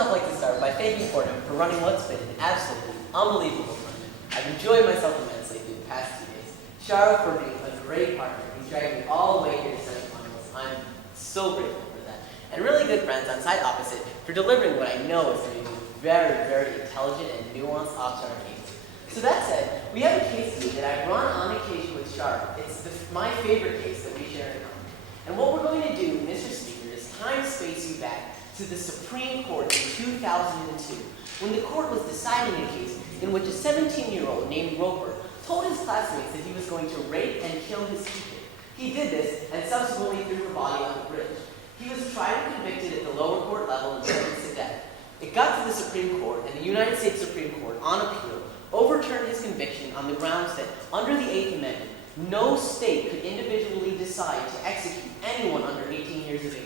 I'd like to start by thanking Fordham for running what's been an absolutely unbelievable tournament. I've enjoyed myself immensely through the past 2 days. Shauro for being a great partner. He's dragged me all the way here to semifinals. I'm so grateful for that. And really good friends on side opposite for delivering what I know is going to be very, very intelligent and nuanced off-star case. So that said, we have a case study that I've run on occasion with Shauro. It's my favorite case that we share in common. And what we're going to do, Mr. Speaker, is time space you back to the Supreme Court in 2002, when the court was deciding a case in which a 17-year-old named Roper told his classmates that he was going to rape and kill his teacher. He did this and subsequently threw her body on the bridge. He was tried and convicted at the lower court level and sentenced to death. It got to the Supreme Court, and the United States Supreme Court, on appeal, overturned his conviction on the grounds that, under the 8th Amendment, no state could individually decide to execute anyone under 18 years of age.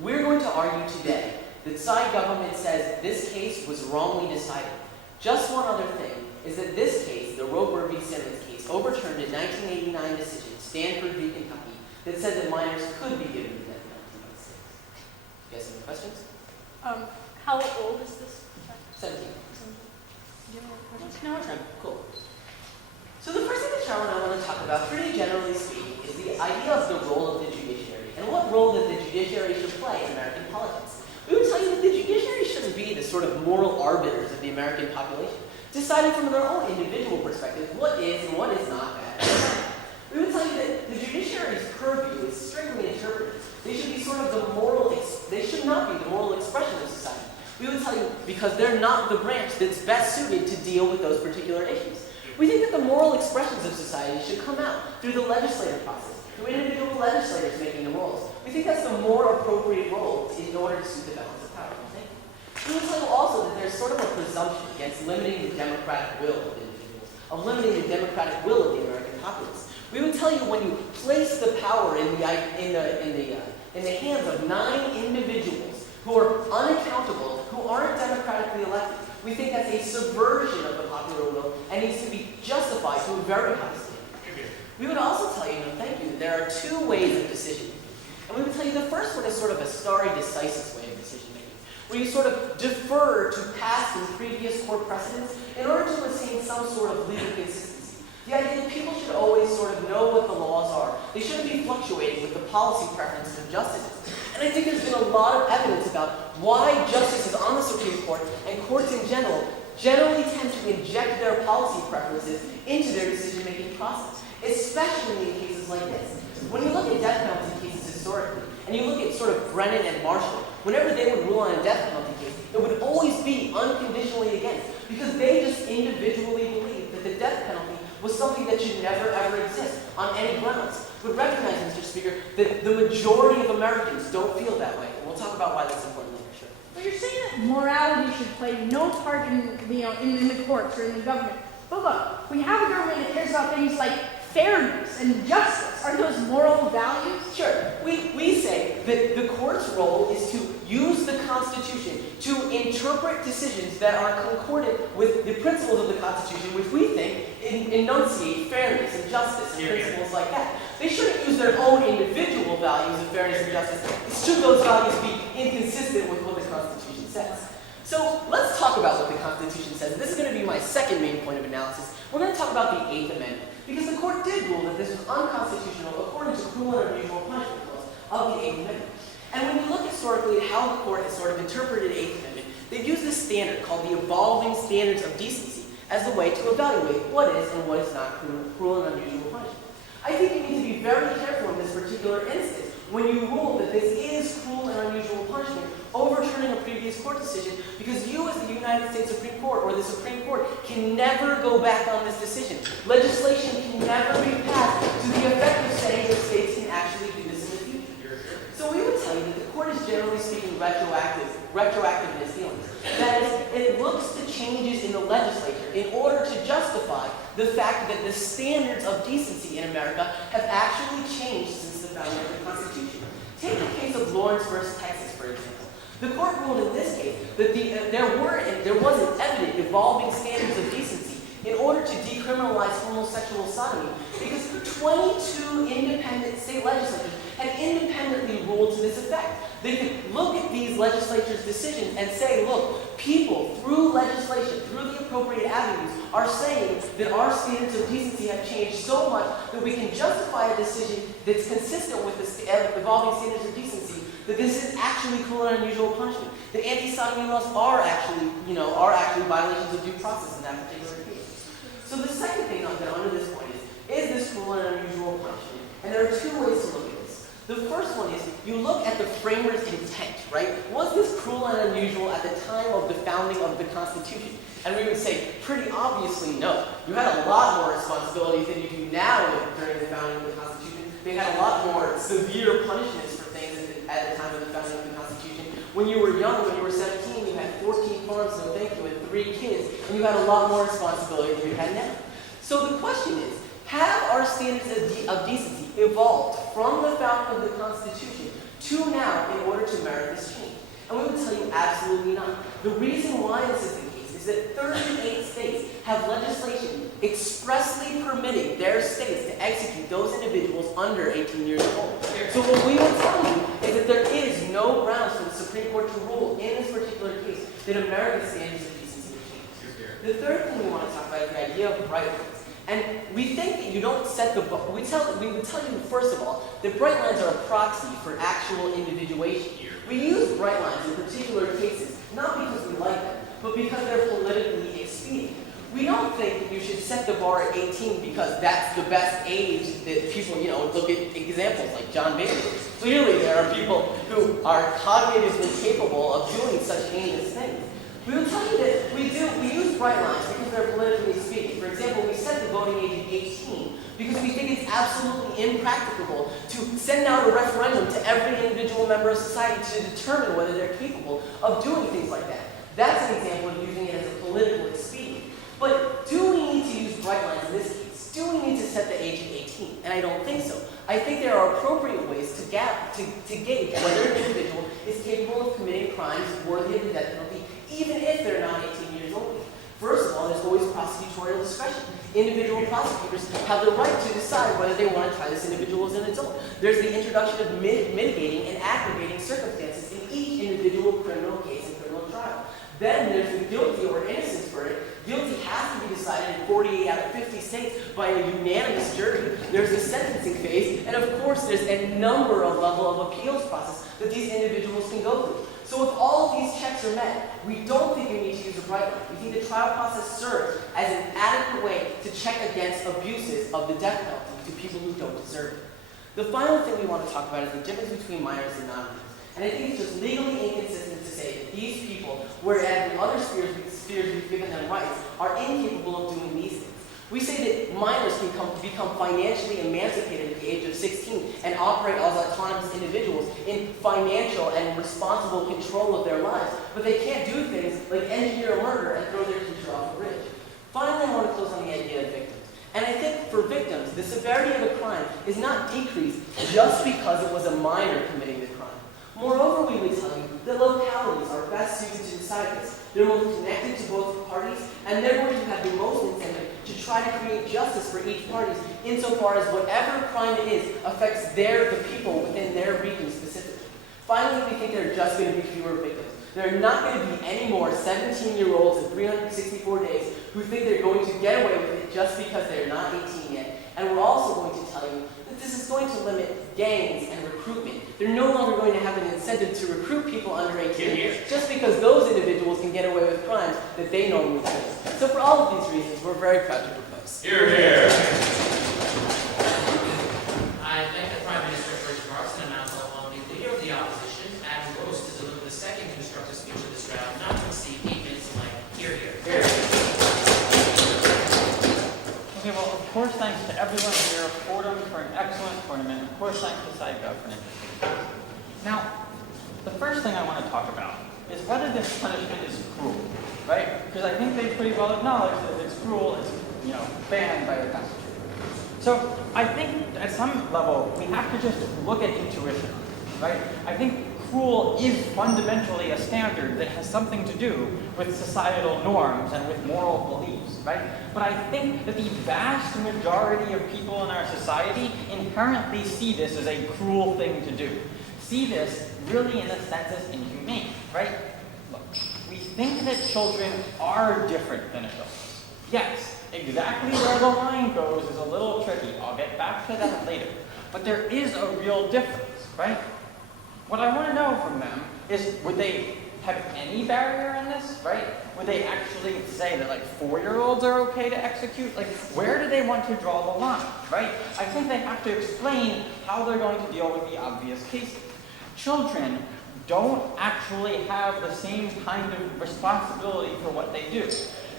We're going to argue today that side government says this case was wrongly decided. Just one other thing is that this case, the Roper v. Simmons case, overturned a 1989 decision, Stanford v. Kentucky, that said that minors could be given the death penalty by the state. You guys have any questions? How old is this? 17. Do you have any questions? No, it's Cool. So the first thing that Shauro and I want to talk about, pretty generally speaking, is the idea of the role of the judiciary and what role that the judiciary should play in American politics. We would tell you that the judiciary shouldn't be the sort of moral arbiters of the American population, deciding from their own individual perspective what is and what is not bad. We would tell you that the judiciary's purview is strictly interpretive. They should be sort of the they should not be the moral expression of society. We would tell you because they're not the branch that's best suited to deal with those particular issues. We think that the moral expressions of society should come out through the legislative process, through individual legislators making the rules. We think that's the more appropriate role in order to suit the balance of power. We would tell you also that there's sort of a presumption against limiting the democratic will of individuals, of limiting the democratic will of the American populace. We would tell you when you place the power in the hands of 9 individuals who are unaccountable, who aren't democratically elected, we think that's a subversion of the popular will and needs to be justified to a very high standard. We would also tell you, no thank you, that there are 2 ways of decision making. And we would tell you the first one is sort of a stare decisis way of decision making, where you sort of defer to past and previous court precedents in order to attain some sort of legal consistency. The idea that people should always sort of know what the laws are. They shouldn't be fluctuating with the policy preferences of justices. And I think there's been a lot of evidence about why justices on the Supreme Court and courts in generally tend to inject their policy preferences into their decision-making process, especially in cases like this. When you look at death penalty cases historically, and you look at sort of Brennan and Marshall, whenever they would rule on a death penalty case, it would always be unconditionally against, because they just individually believed that the death penalty was something that should never ever exist on any grounds. But recognize, Mr. Speaker, that the majority of Americans don't feel that way. And we'll talk about why that's important later, sure. But you're saying that morality should play no part in the courts or in the government. But look, we have a government that cares about things like fairness and justice. Are those moral values? Sure. We say that the court's role is to use the Constitution to interpret decisions that are concordant with the principles of the Constitution, which we think enunciate fairness and justice and principles like that. They shouldn't use their own individual values of fairness and justice. Should those values be inconsistent with what the Constitution says? So let's talk about what the Constitution says. This is going to be my second main point of analysis. We're going to talk about the 8th Amendment, because the court did rule that this was unconstitutional according to cruel and unusual punishment clause of the 8th Amendment. And when you look historically at how the court has sort of interpreted the 8th Amendment, they've used this standard called the evolving standards of decency as the way to evaluate what is and what is not cruel and unusual punishment. I think you need to be very careful in this particular instance when you rule that this is cruel and unusual punishment, overturning a previous court decision, because you as the United States Supreme Court or the Supreme Court can never go back on this decision. Legislation can never be passed to the effect of saying that states can actually do this in the future. So we would tell you that the court is generally speaking retroactive in its dealings. That is, it looks to changes in the legislature in order to justify the fact that the standards of decency in America have actually changed since the founding of the Constitution. Take the case of Lawrence versus Texas, for example. The court ruled in this case that there wasn't evident evolving standards of decency in order to decriminalize homosexual sodomy, because 22 independent state legislatures had independently ruled to this effect. They could look at these legislatures' decisions and say, look, people, through legislation, through the appropriate avenues, are saying that our standards of decency have changed so much that we can justify a decision that's consistent with the evolving standards of decency, that this is actually cruel and unusual punishment, that anti-sodomy laws are actually violations of due process in that particular case. So the second thing I'm going to, under this point is this cruel and unusual punishment? And there are two ways to look at this. The first one is you look at the framer's intent, right? Was this cruel and unusual at the time of the founding of the Constitution? And we would say, pretty obviously, no. You had a lot more responsibilities than you do now during the founding of the Constitution. They had a lot more severe punishments for things at the time of the founding of the Constitution. When you were young, when you were 17, you had 14 farms, no thank you, and 3 kids, and you had a lot more responsibility than you had now. So the question is, have our standards of decency evolved from the founding of the Constitution to now in order to merit this change? And we would tell you absolutely not. The reason why this is the case is that 38 states have legislation expressly permitting their states to execute those individuals under 18 years old. So what we will tell you is that there is no grounds for the Supreme Court to rule in this particular case that American standards of decency have changed. The third thing we want to talk about is the idea of bright lines. And we think that you don't set the bar. We would tell you, first of all, that bright lines are a proxy for actual individuation. We use bright lines in particular cases, not because we like them, but because they're politically expedient. We don't think that you should set the bar at 18 because that's the best age that people, look at examples like John Bailey. Clearly, there are people who are cognitively capable of doing such heinous things. We will tell you that we use bright lines because they're politically expedient. For example, we set the voting age at 18 because we think it's absolutely impracticable to send out a referendum to every individual member of society to determine whether they're capable of doing things like that. That's an example of using it as a political expedient. But do we need to use bright lines in this case? Do we need to set the age at 18? And I don't think so. I think there are appropriate ways to gauge whether an individual is capable of committing crimes worthy of the death penalty, even if they're not 18 years old. First of all, there's always prosecutorial discretion. Individual prosecutors have the right to decide whether they want to try this individual as an adult. There's the introduction of mitigating and aggravating circumstances in each individual criminal case and criminal trial. Then there's the guilty or innocence verdict. Guilty has to be decided in 48 out of 50 states by a unanimous jury. There's the sentencing phase, and of course there's a number of level of appeals process that these individuals can go through. So if all of these checks are met, we don't think you need to use a bright line. We think the trial process serves as an adequate way to check against abuses of the death penalty to people who don't deserve it. The final thing we want to talk about is the difference between minors and non-minors. And I think it's just legally inconsistent to say that these people, whereas in other spheres we've given them rights, are incapable of doing these things. We say that minors can become financially emancipated at the age of 16 and operate as autonomous individuals in financial and responsible control of their lives, but they can't do things like engineer a murder and throw their teacher off a bridge. Finally, I want to close on the idea of victims. And I think for victims, the severity of a crime is not decreased just because it was a minor committing the crime. Moreover, we would tell you that localities are best suited to decide this. They're most connected to both parties, and they're going to have the most incentive to try to create justice for each party insofar as whatever crime it is affects the people within their region specifically. Finally, we think there are just going to be fewer victims. There are not going to be any more 17-year-olds in 364 days who think they're going to get away with it just because they're not 18 yet. And we're also going to tell you that this is going to limit gangs and recruitment. They're no longer going to have an incentive to recruit people under 18 just because those individuals can get away with crimes that they normally could. So for all of these reasons, we're very proud to propose. Hear, hear. I thank the Prime Minister for his remarks and announce on the Leader of the Opposition, Adam Groce, to deliver the second constructive speech of this round, not to exceed 8 minutes in length. Hear, hear. Okay, well, of course, thanks to everyone here at Fordham for an excellent tournament. Of course, thanks to SIGO for an interesting. Now, the first thing I want to talk about is whether this punishment is cruel, right? Because I think they pretty well acknowledge that if it's cruel, it's, banned by the Constitution. So I think at some level, we have to just look at intuition, right? I think cruel is fundamentally a standard that has something to do with societal norms and with moral beliefs, right? But I think that the vast majority of people in our society inherently see this as a cruel thing to do. See this really in a sense as inhumane, right? Look, we think that children are different than adults. Yes, exactly where the line goes is a little tricky. I'll get back to that later. But there is a real difference, right? What I want to know from them is, would they have any barrier in this, right? Would they actually say that, like, 4-year-olds are okay to execute? Like, where do they want to draw the line, right? I think they have to explain how they're going to deal with the obvious cases. Children don't actually have the same kind of responsibility for what they do.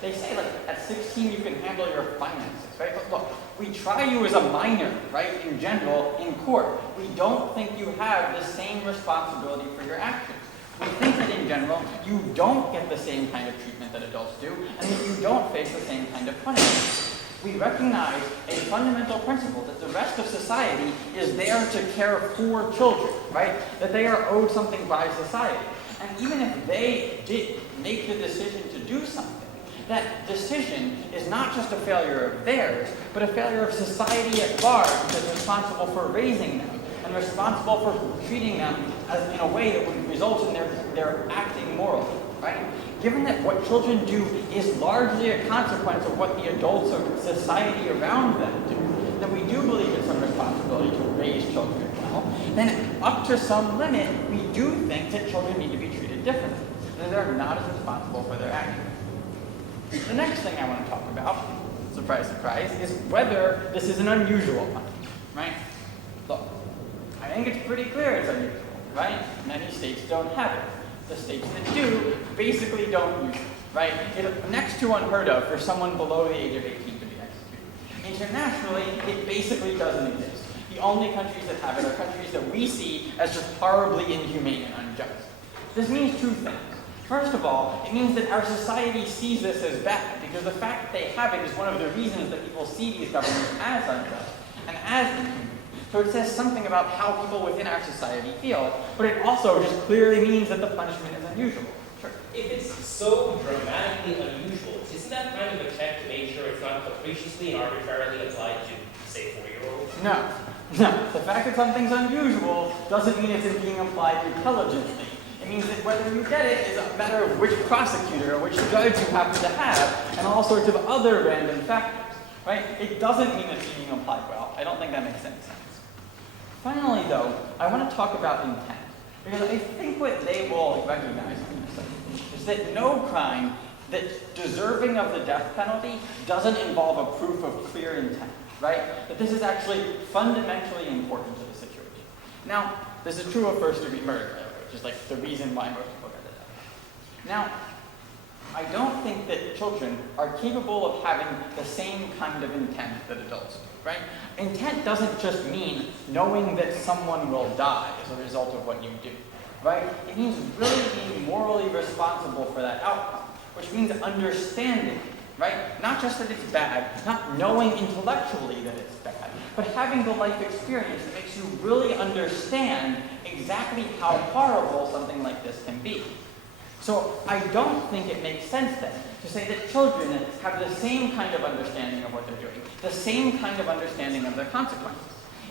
They say, like, at 16 you can handle your finances, right? But look, we try you as a minor, right, in general, in court. We don't think you have the same responsibility for your actions. We think that in general, you don't get the same kind of treatment that adults do, and that you don't face the same kind of punishment. We recognize a fundamental principle that the rest of society is there to care for children, right? That they are owed something by society. And even if they did make the decision to do something, that decision is not just a failure of theirs, but a failure of society at large, which is responsible for raising them and responsible for treating them as in a way that would result in their acting morally, right? Given that what children do is largely a consequence of what the adults of society around them do, then we do believe it's some responsibility to raise children well, then up to some limit, we do think that children need to be treated differently, that they're not as responsible for their actions. The next thing I want to talk about, surprise, surprise, is whether this is an unusual punishment, right? Look, I think it's pretty clear it's unusual, right? Many states don't have it. The states that do basically don't use it, right? It's next to unheard of for someone below the age of 18 to be executed. Internationally, it basically doesn't exist. The only countries that have it are countries that we see as just horribly inhumane and unjust. This means two things. First of all, it means that our society sees this as bad, because the fact that they have it is one of the reasons that people see these governments as unjust and as inhumane. So it says something about how people within our society feel, but it also just clearly means that the punishment is unusual. Sure. If it's so dramatically unusual, isn't that kind of a check to make sure it's not capriciously and arbitrarily applied to, say, 4-year-olds? No. The fact that something's unusual doesn't mean it's being applied intelligently. It means that whether you get it is a matter of which prosecutor or which judge you happen to have, and all sorts of other random factors, right? It doesn't mean it's being applied well. I don't think that makes any sense. Finally, though, I want to talk about intent, because I think what they will recognize in this is that no crime that's deserving of the death penalty doesn't involve a proof of clear intent, right? That this is actually fundamentally important to the situation. Now, this is true of first-degree murder, which is like the reason why most people get the death. Now, I don't think that children are capable of having the same kind of intent that adults do, right? Intent doesn't just mean knowing that someone will die as a result of what you do, right? It means really being morally responsible for that outcome, which means understanding, right? Not just that it's bad, not knowing intellectually that it's bad, but having the life experience that makes you really understand exactly how horrible something like this can be. So I don't think it makes sense then to say that children have the same kind of understanding of what they're doing, the same kind of understanding of their consequences.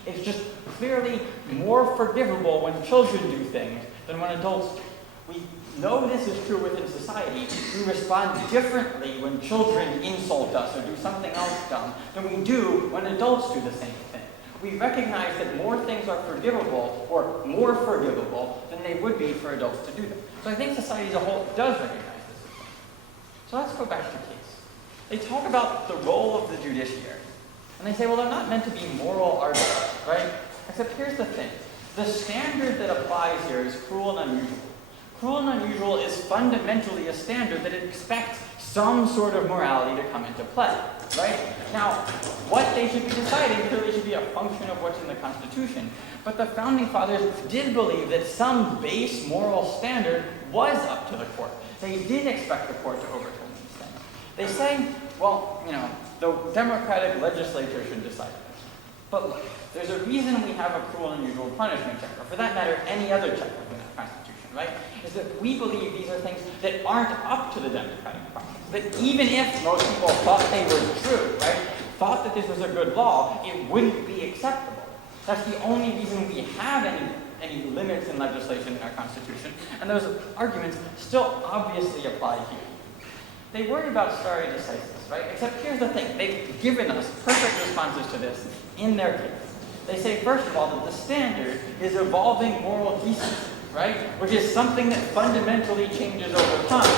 It's just clearly more forgivable when children do things than when adults do. We know this is true within society. We respond differently when children insult us or do something else dumb than we do when adults do the same thing. We recognize that more things are forgivable or more forgivable than they would be for adults to do them. So I think society as a whole does recognize this as well. So let's go back to case. They talk about the role of the judiciary. And they say, well, they're not meant to be moral arbiters, right? Except here's the thing. The standard that applies here is cruel and unusual. Cruel and unusual is fundamentally a standard that expects some sort of morality to come into play, right? Now, what they should be deciding clearly should be a function of what's in the Constitution, but the Founding Fathers did believe that some base moral standard was up to the court. They did expect the court to overturn these things. They say, well, the Democratic legislature should decide this. But look, there's a reason we have a cruel and unusual punishment check, or for that matter, any other check of that. Constitution, right? Is that we believe these are things that aren't up to the democratic process. That even if most people thought they were true, right, thought that this was a good law, it wouldn't be acceptable. That's the only reason we have any limits in legislation in our Constitution, and those arguments still obviously apply here. They worry about stare decisis, right? Except here's the thing, they've given us perfect responses to this in their case. They say, first of all, that the standard is evolving moral decency, right? Which is something that fundamentally changes over time.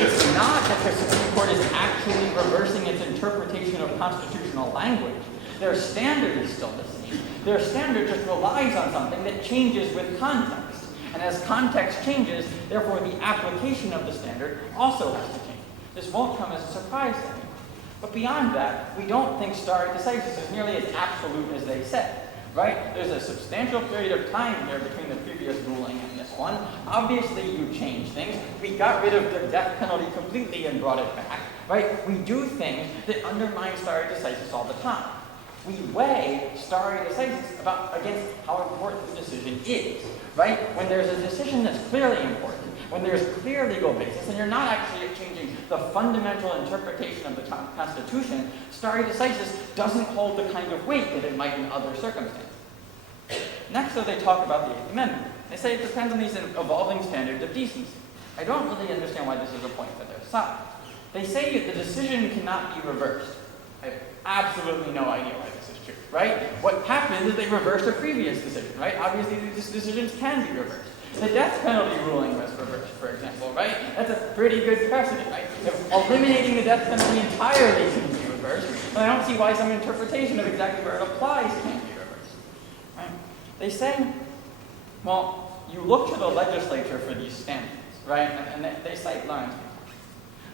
It's not that the Supreme Court is actually reversing its interpretation of constitutional language. Their standard is still the same. Their standard just relies on something that changes with context. And as context changes, therefore the application of the standard also has to change. This won't come as a surprise to anyone. But beyond that, we don't think stare decisis is nearly as absolute as they said. Right? There's a substantial period of time here between the previous ruling and this one. Obviously, you change things. We got rid of the death penalty completely and brought it back. Right? We do things that undermine stare decisis all the time. We weigh stare decisis against how important the decision is. Right? When there's a decision that's clearly important, when there's clear legal basis, and you're not actually changing the fundamental interpretation of the Constitution, stare decisis doesn't hold the kind of weight that it might in other circumstances. Next, though, they talk about the Eighth Amendment. They say it depends on these evolving standards of decency. I don't really understand why this is a point for their side. They say that the decision cannot be reversed. I have absolutely no idea why this is true, right? What happened is they reversed a previous decision, right? Obviously, these decisions can be reversed. The death penalty ruling was reversed, for example, right? That's a pretty good precedent, right? If eliminating the death penalty entirely can be reversed, then I don't see why some interpretation of exactly where it applies can't be reversed, right? They say, well, you look to the legislature for these standards, right? And they cite Lawrence.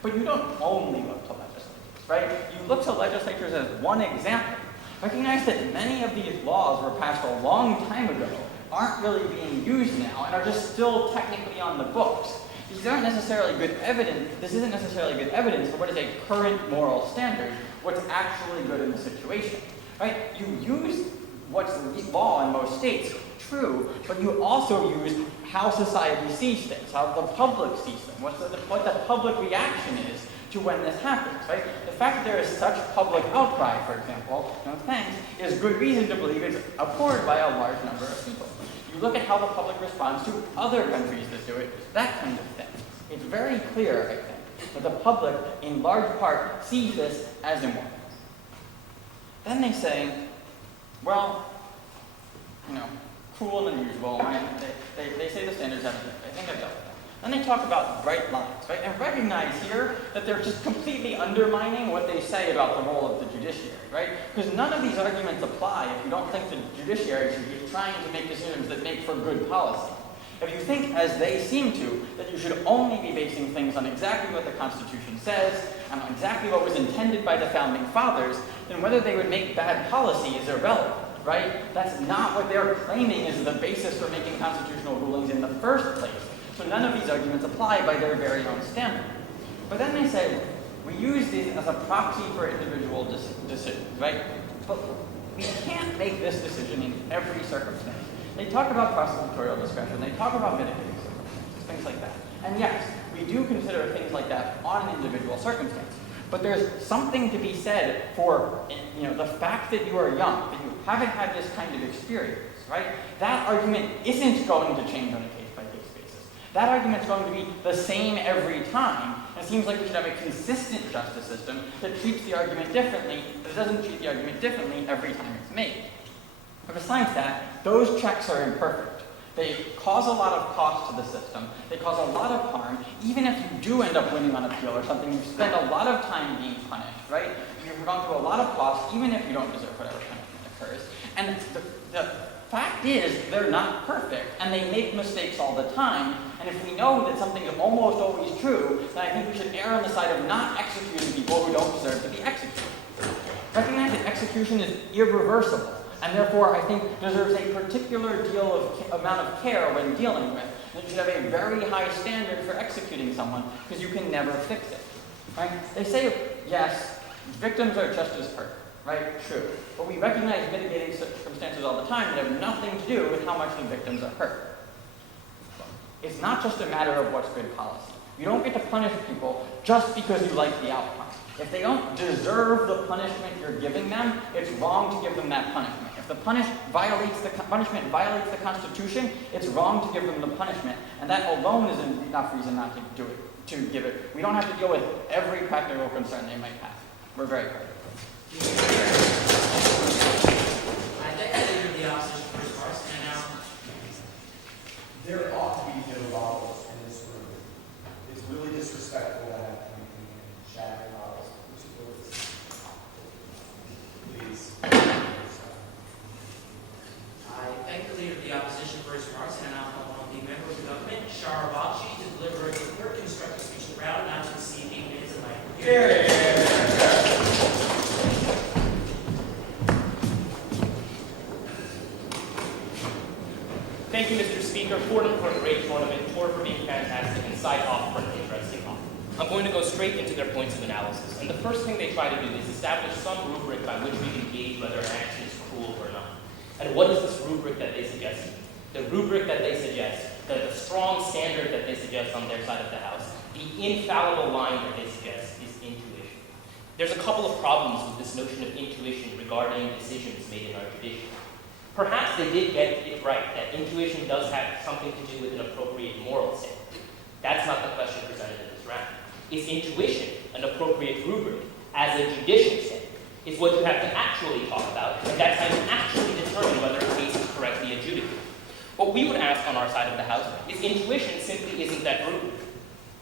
But you don't only look to legislatures, right? You look to legislatures as one example. Recognize that many of these laws were passed a long time ago, aren't really being used now, and are just still technically on the books. These aren't necessarily good evidence. This isn't necessarily good evidence for what is a current moral standard, what's actually good in the situation, right? You use what's law in most states, true, but you also use how society sees things, how the public sees them, what the public reaction is to when this happens, right? The fact that there is such public outcry, for example, no thanks, is good reason to believe it's abhorred by a large number of people. You look at how the public responds to other countries that do it, that kind of thing. It's very clear, I think, that the public, in large part, sees this as immoral. Then they say, well, cruel and unusual, and they say the standards have, I think I've dealt with that. Then they talk about bright lines, right? And recognize here that they're just completely undermining what they say about the role of the judiciary, right? Because none of these arguments apply if you don't think the judiciary should be trying to make decisions that make for good policy. If you think, as they seem to, that you should only be basing things on exactly what the Constitution says, and on exactly what was intended by the Founding Fathers, then whether they would make bad policy is irrelevant, right? That's not what they're claiming is the basis for making constitutional rulings in the first place. So none of these arguments apply by their very own standard. But then they say, we use these as a proxy for individual decisions, right? But we can't make this decision in every circumstance. They talk about prosecutorial discretion, they talk about mitigating circumstances, things like that. And yes, we do consider things like that on an individual circumstance. But there's something to be said for the fact that you are young, that you haven't had this kind of experience, right? That argument isn't going to change on a case-by-case basis. That argument's going to be the same every time. And it seems like we should have a consistent justice system that treats the argument differently, but it doesn't treat the argument differently every time it's made. But besides that, those checks are imperfect. They cause a lot of cost to the system. They cause a lot of harm. Even if you do end up winning on appeal or something, you've spent a lot of time being punished, right? You've gone through a lot of cost, even if you don't deserve whatever punishment occurs. And the fact is, they're not perfect, and they make mistakes all the time. And if we know that something is almost always true, then I think we should err on the side of not executing people who don't deserve to be executed. Recognize that execution is irreversible, and therefore I think deserves a particular amount of care when dealing with. And you should have a very high standard for executing someone, because you can never fix it. Right? They say, yes, victims are just as hurt. Right? True. But we recognize mitigating circumstances all the time that have nothing to do with how much the victims are hurt. It's not just a matter of what's good policy. You don't get to punish people just because you like the outcome. If they don't deserve the punishment you're giving them, it's wrong to give them that punishment. If the punishment violates the Constitution, it's wrong to give them the punishment, and that alone is enough reason not to do it, to give it. We don't have to deal with every practical concern they might have. We're very proud. I think the leader of the opposition first remarks, and now There ought to be no bottles in this room. It's really disrespectful to have anything shattering bottles. Please. I thank the leader of the opposition for his remarks, and I now call on the member of the government, Shauro Bagchi, to deliver a third constructive speech to the crowd, not to exceed 8 minutes in length. Thank you, Mr. Speaker, Fordham for a great tournament, Tor for being fantastic, and Side Off for an interesting off. I'm going to go straight into their points of analysis, and the first thing they try to do is establish some rubric by which we can gauge whether an action is cruel or not. And what is this rubric that they suggest? The rubric that they suggest, the strong standard that they suggest on their side of the house, the infallible line that they suggest is intuition. There's a couple of problems with this notion of intuition regarding decisions made in our judiciary. Perhaps they did get it right, that intuition does have something to do with an appropriate moral standard. That's not the question presented in this round. Is intuition an appropriate rubric as a judicial standard? Is what you have to actually talk about, and that's how you actually determine whether a case is correctly adjudicated. What we would ask on our side of the house is intuition simply isn't that rubric.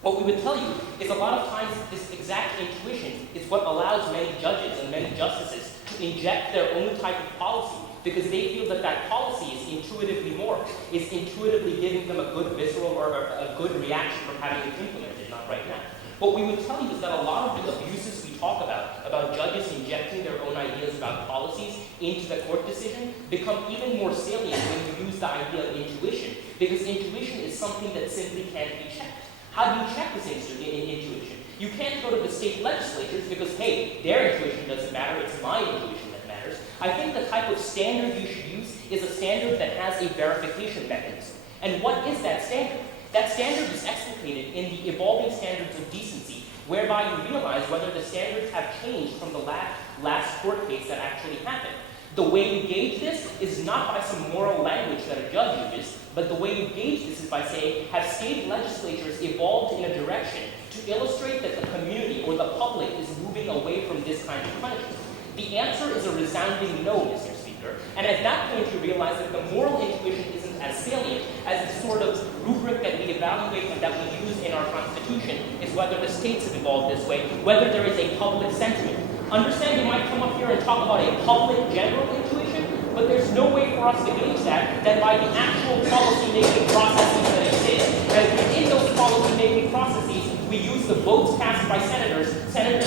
What we would tell you is a lot of times this exact intuition is what allows many judges and many justices to inject their own type of policy because they feel that that policy is intuitively moral, is intuitively giving them a good visceral or a good reaction from having it implemented, not right now. What we would tell you is that a lot of the abuses we talk about judges injecting their own ideas about policies into the court decision, become even more salient when you use the idea of intuition, because intuition is something that simply can't be checked. How do you check this intuition? You can't go to the state legislatures because, hey, their intuition doesn't matter, it's my intuition that matters. I think the type of standard you should use is a standard that has a verification mechanism. And what is that standard? That standard is explicated in the evolving standards of decency, whereby you realize whether the standards have changed from the last court case that actually happened. The way you gauge this is not by some moral language that a judge uses, but the way you gauge this is by saying, have state legislatures evolved in a direction to illustrate that the community or the public is moving away from this kind of punishment? The answer is a resounding no, Mr. Speaker. And at that point, you realize that the moral intuition isn't as salient as the sort of rubric that we evaluate and that we use in our Constitution is whether the states have evolved this way, whether there is a public sentiment. Understand you might come up here and talk about a public general intuition, but there's no way for us to gauge that than by the actual policy-making processes that exist. And within those policy-making processes, we use the votes cast by senators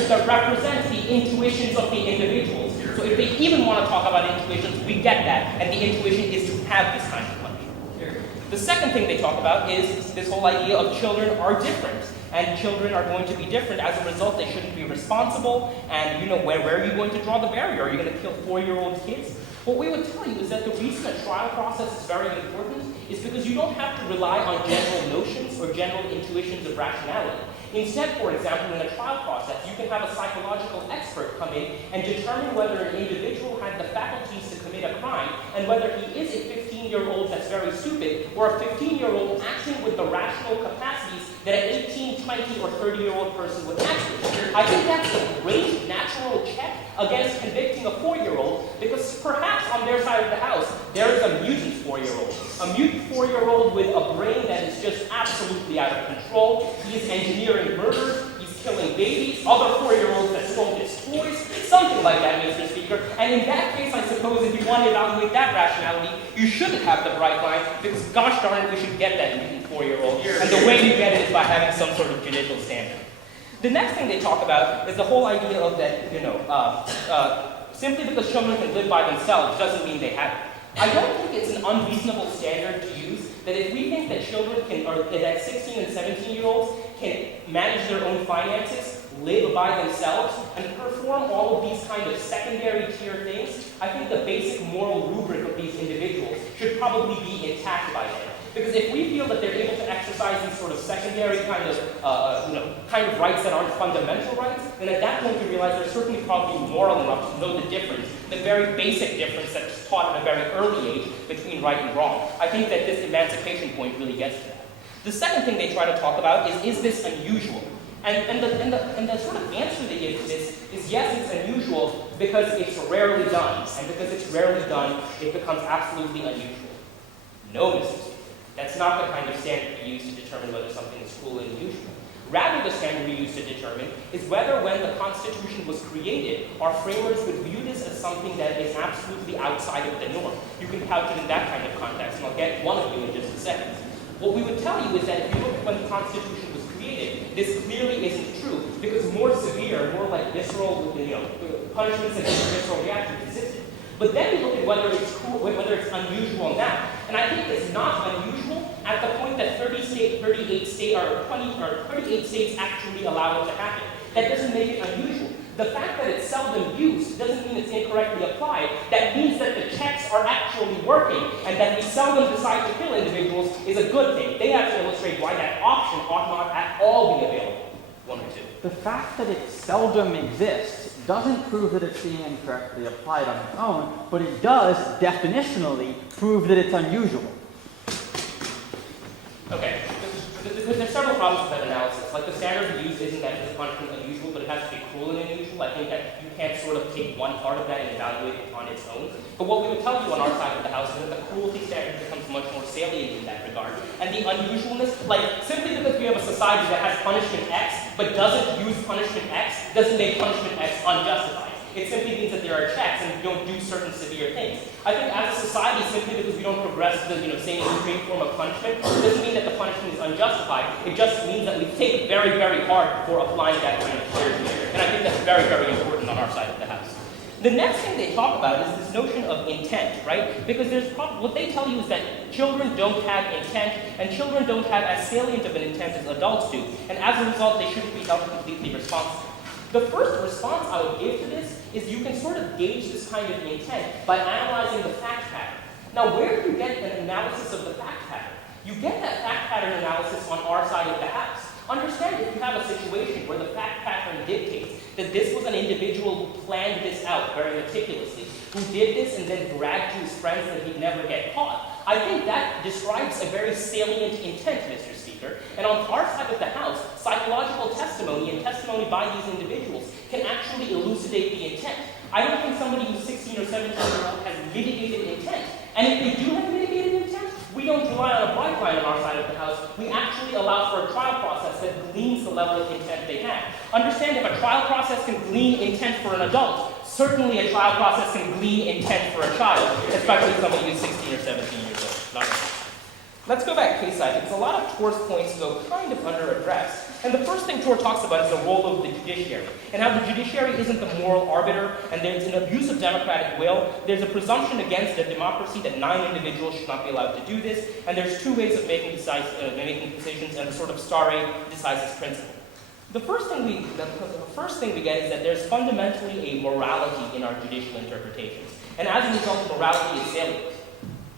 that represent the intuitions of the individuals. So if they even want to talk about intuitions, we get that, and the intuition is to have this kind of punishment. The second thing they talk about is this whole idea of children are different, and children are going to be different. As a result, they shouldn't be responsible, and where are you going to draw the barrier? Are you going to kill 4-year-old kids? What we would tell you is that the reason a trial process is very important is because you don't have to rely on general notions or general intuitions of rationality. Instead, for example, in a trial process, you can have a psychological expert come in and determine whether an individual had the faculties to commit a crime and whether he is a 15-year-old that's very stupid or a 15-year-old acting with the rational capacities that an 18, 20, or 30-year-old person would act with. I think that's a great natural check against convicting a 4-year-old because perhaps on their side of the house, there is a mutant 4-year-old. A mutant 4-year-old with a brain that is just absolutely out of control. He is engineering murders. He's killing babies. Other 4-year-olds that stole his toys. Something like that, Mr. Speaker. And in that case, I suppose if you want to evaluate that rationality, you shouldn't have the bright line because gosh darn it, we should get that mutant 4-year-old. And the way you get it is by having some sort of judicial standard. The next thing they talk about is the whole idea of that, simply because children can live by themselves doesn't mean they have it. I don't think it's an unreasonable standard to use that if we think that children can, or that 16 and 17-year-olds can manage their own finances, live by themselves, and perform all of these kind of secondary tier things, I think the basic moral rubric of these individuals should probably be intact by then. Because if we feel that they're able to exercise these sort of secondary kind of rights that aren't fundamental rights, then at that point we realize they're certainly probably moral enough to know the difference, the very basic difference that's taught at a very early age between right and wrong. I think that this emancipation point really gets to that. The second thing they try to talk about is this unusual? And the sort of answer they give to this is yes, it's unusual because it's rarely done. And because it's rarely done, it becomes absolutely unusual. No, Mr. Speaker, that's not the kind of standard we use to determine whether something is cruel and unusual. Rather, the standard we use to determine is whether when the Constitution was created, our framers would view this as something that is absolutely outside of the norm. You can couch it in that kind of context, and I'll get one of you in just a second. What we would tell you is that if you look at when the Constitution was created, this clearly isn't true, because more severe, more like visceral, punishments against visceral reactions existed. But then we look at whether it's cool, whether it's unusual now. And I think it's not unusual at the point that 38 states actually allow it to happen. That doesn't make it unusual. The fact that it's seldom used doesn't mean it's incorrectly applied. That means that the checks are actually working, and that we seldom decide to kill individuals is a good thing. They have to illustrate why that option ought not at all be available. One or two. The fact that it seldom exists doesn't prove that it's being incorrectly applied on its own, but it does definitionally prove that it's unusual. Okay, there's several problems with that analysis. Like the standard we use isn't that it's a punishment unusual, but it has to be cruel and unusual. I think that you can't sort of take one part of that and evaluate it on its own. But what we would tell you on our side of the house is that the cruelty standard becomes much more salient in that regard. And the unusualness, like simply because we have a society that has punishment X, but doesn't use punishment X, doesn't make punishment X unjustified. It simply means that there are checks and we don't do certain severe things. I think as a society, simply because we don't progress to the same extreme form of punishment, doesn't mean that the punishment is unjustified. It just means that we think very, very hard before applying that kind of punishment. And I think that's very, very important on our side of the house. The next thing they talk about is this notion of intent, right? Because what they tell you is that children don't have intent, and children don't have as salient of an intent as adults do. And as a result, they shouldn't be held completely responsible. The first response I would give to this is you can sort of gauge this kind of intent by analyzing the fact pattern. Now, where do you get an analysis of the fact pattern? You get that fact pattern analysis on our side of the house. Understand if you have a situation where the fact pattern dictates that this was an individual who planned this out very meticulously, who did this and then bragged to his friends that he'd never get caught. I think that describes a very salient intent, Mr. Speaker. And on our side of the house, psychological testimony and testimony by these individuals can actually elucidate the intent. I don't think somebody who's 16 or 17 years old has mitigated intent. And if they do have mitigated intent, we don't rely on a bright line on our side of the house. We actually allow for a trial process that gleans the level of intent they have. Understand, if a trial process can glean intent for an adult, certainly a trial process can glean intent for a child, especially somebody who's 16 or 17 years old. Let's go back case side, because a lot of Tor's points go kind of under addressed. And the first thing Tor talks about is the role of the judiciary, and how the judiciary isn't the moral arbiter, and there's an abuse of democratic will. There's a presumption against a democracy that 9 individuals should not be allowed to do this, and there's 2 ways of making decisions, and the sort of stare decisis principle. The first thing we get is that there's fundamentally a morality in our judicial interpretations, and as a result, morality is salient.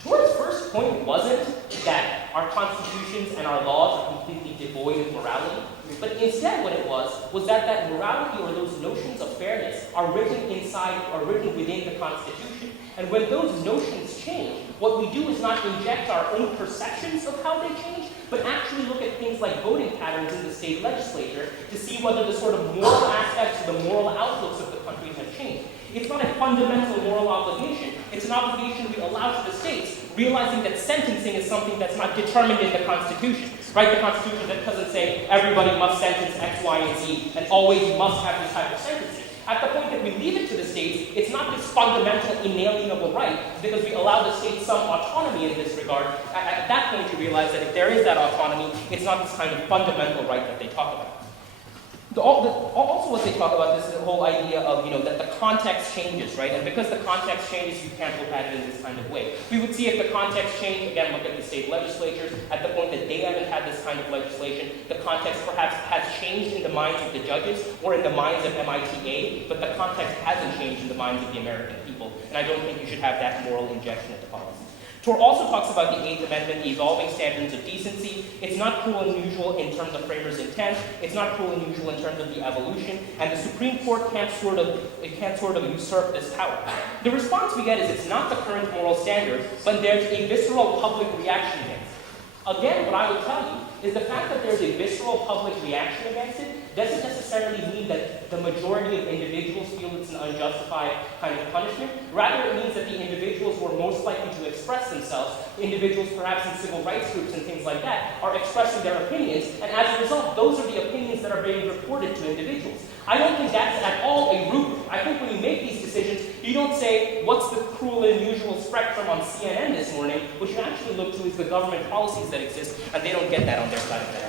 Tor's first point wasn't that our constitutions and our laws are completely devoid of morality, but instead what it was that morality or those notions of fairness are written within the Constitution. And when those notions change, what we do is not inject our own perceptions of how they change, but actually look at things like voting patterns in the state legislature to see whether the sort of moral aspects or the moral outlooks of the country have changed. It's not a fundamental moral obligation. It's an obligation we allow to the states, realizing that sentencing is something that's not determined in the Constitution. Right? The Constitution that doesn't say everybody must sentence X, Y, and Z, and always must have this type of sentencing. At the point that we leave it to the states, it's not this fundamental inalienable right, because we allow the states some autonomy in this regard. At that point, you realize that if there is that autonomy, it's not this kind of fundamental right that they talk about. Also what they talk about is the whole idea of, that the context changes, right? And because the context changes, you can't look at it in this kind of way. We would see if the context changed, again, look at the state legislatures, at the point that they haven't had this kind of legislation, the context perhaps has changed in the minds of the judges or in the minds of MITA, but the context hasn't changed in the minds of the American people. And I don't think you should have that moral injection into policy. Tor also talks about the Eighth Amendment, the evolving standards of decency. It's not cruel and unusual in terms of framers' intent. It's not cruel and unusual in terms of the evolution. And the Supreme Court can't sort of usurp this power. The response we get is it's not the current moral standard, but there's a visceral public reaction against it. Again, what I would tell you is the fact that there's a visceral public reaction against it doesn't necessarily mean that the majority of individuals feel it's an unjustified kind of punishment. Rather, it means that the individuals who are most likely to express themselves, individuals perhaps in civil rights groups and things like that, are expressing their opinions, and as a result, those are the opinions that are being reported to individuals. I don't think that's at all a rubric. I think when you make these decisions, you don't say, what's the cruel and unusual spectrum on CNN this morning? What you actually look to is the government policies that exist, and they don't get that on their side of the house.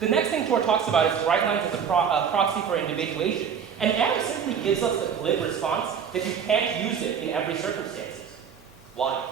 The next thing Tor talks about is right lines as a proxy for individuation. And Adam simply gives us the glib response that you can't use it in every circumstance. Why?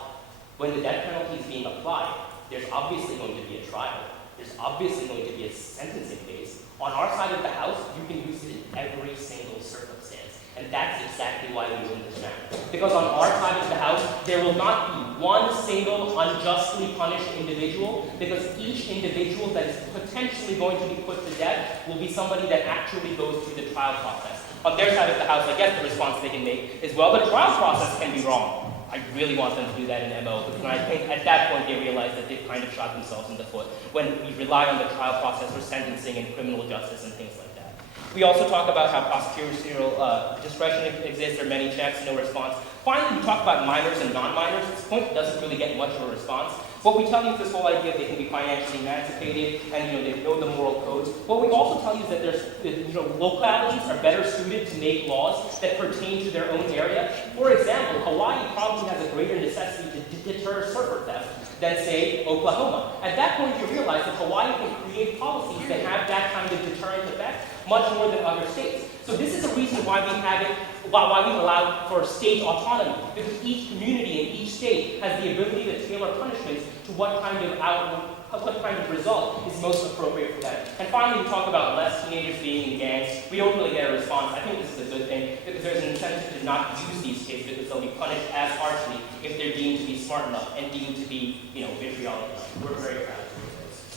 When the death penalty is being applied, there's obviously going to be a trial. There's obviously going to be a sentencing phase. On our side of the house, you can use it in every single circumstance. And that's exactly why we win this matter. Because on our side of the house, there will not be one single unjustly punished individual, because each individual that is potentially going to be put to death will be somebody that actually goes through the trial process. On their side of the house, I guess the response they can make is, well, the trial process can be wrong. I really want them to do that in MO, because I think at that point they realize that they've kind of shot themselves in the foot when we rely on the trial process for sentencing and criminal justice and things like that. We also talk about how prosecutorial discretion exists. There are many checks, no response. Finally, we talk about minors and non-minors. This point doesn't really get much of a response. What we tell you is this whole idea that they can be financially emancipated and they know the moral codes. What we also tell you is that there's localities are better suited to make laws that pertain to their own area. For example, Hawaii probably has a greater necessity to deter surfer theft than, say, Oklahoma. At that point, you realize that Hawaii can create policies that have that kind of deterrent effect much more than other states. So this is a reason why we have it, why we allow for state autonomy, because each community in each state has the ability to tailor punishments to what kind of result is most appropriate for them. And finally, we talk about less teenagers being in gangs. We don't really get a response. I think this is a good thing, because there's an incentive to not use these kids because they'll be punished as harshly if they're deemed to be smart enough and deemed to be, vitriolic enough. We're very proud to do this.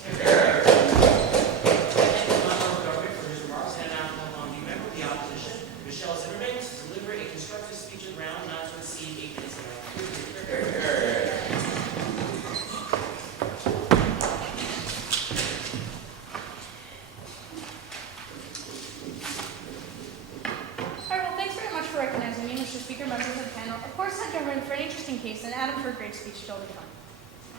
Michelle Zimmermann to deliver a constructive speech at the round not to exceed 8 minutes long. All right, well, thanks very much for recognizing me, Mr. Speaker, members of the panel. Of course, I governed for an interesting case, and Adam for a great speech filled with fun.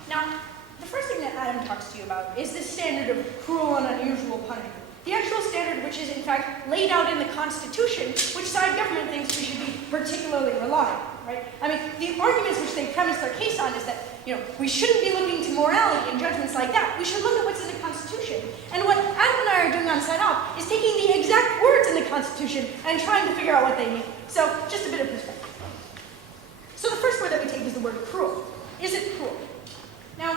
Now, the first thing that Adam talks to you about is this standard of cruel and unusual punishment. The actual standard, which is in fact laid out in the Constitution, which side government thinks we should be particularly relying on, right? I mean, the arguments which they premise their case on is that, we shouldn't be looking to morality and judgments like that. We should look at what's in the Constitution. And what Adam and I are doing on Side Up is taking the exact words in the Constitution and trying to figure out what they mean. So, just a bit of perspective. So the first word that we take is the word cruel. Is it cruel? Now,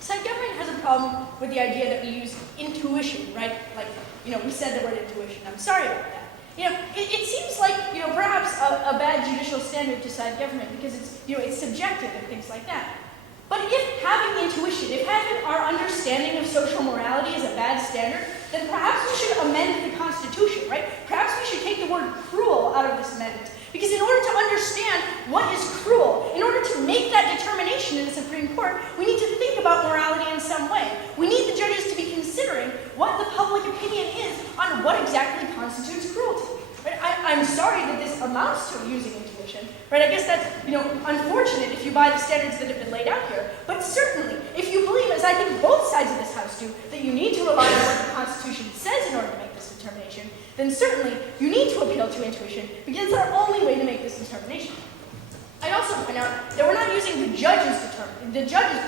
side government has a problem with the idea that we use intuition, right? Like, we said the word intuition. I'm sorry about that. It seems like, perhaps a bad judicial standard to side government because it's subjective and things like that. But if having intuition, if having our understanding of social morality is a bad standard, then perhaps we should amend the Constitution, right? Perhaps we should take the word cruel out of this amendment. Because in order to understand what is cruel, in order to make that determination in the Supreme Court, we need to think about morality in some way. We need the judges to be considering what the public opinion is on what exactly constitutes cruelty. Right? I'm sorry that this amounts to using intuition. Right? I guess that's unfortunate if you buy the standards that have been laid out here. But certainly, if you believe, as I think both sides of this House do, that you need to rely on what the Constitution says in order to make this determination, then certainly you need to appeal to intuition because it's our only way to make this determination. I'd also point out that we're not using the judge's